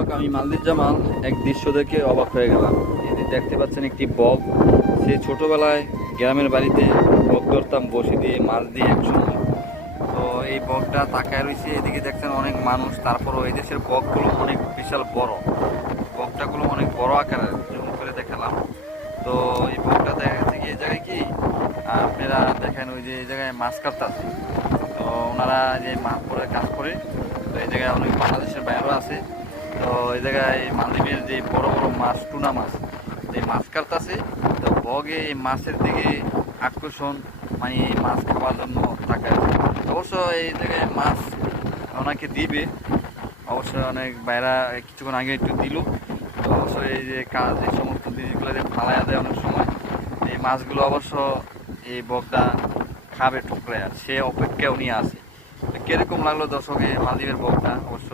দর্শক, আমি মালদ্বীপ জামাল এক দৃশ্য দেখে অবাক হয়ে গেলাম। এই যে দেখতে পাচ্ছেন একটি বক। সে ছোটবেলায় গ্রামের বাড়িতে বক ধরতাম বসি দিয়ে মাছ দিয়ে একসঙ্গে। তো এই বকটা তাকায় রয়েছে, এদিকে দেখছেন অনেক মানুষ। তারপরও এই দেশের বকগুলো অনেক বিশাল বড়, বকটাগুলো অনেক বড় আকারের, জুম করে দেখালাম। তো এই বকটা দেখা গেছে কি এই জায়গায় কি আপনারা দেখেন ওই যে এই জায়গায় মাছ কাটতেছে। তো ওনারা যে মাছ পরে কাজ করে, তো এই জায়গায় অনেক বাংলাদেশের বাইরেও আছে। তো এই জায়গায় মালদ্বীপের যে বড় বড় মাছ, টুনা মাছ, এই মাছ কাটতেছে। তো বগে এই মাছের দিকে আকর্ষণ, মানে এই মাছ খাওয়ার জন্য তাকায়। অবশ্য এই জায়গায় মাছ ওনাকে দিবে, অবশ্যই অনেক বাইরা কিছুক্ষণ আগে একটু দিল। তো অবশ্যই এই যে কাজ, এই সমস্ত জিনিসগুলো যে ফালাইয়া দেয় অনেক সময়, এই মাছগুলো অবশ্য এই বগটা খাবে ঠুকরে, আর সে অপেক্ষাও নিয়ে আসে। কিরকম লাগলো দর্শকে মালদ্বীপের বগটা অবশ্য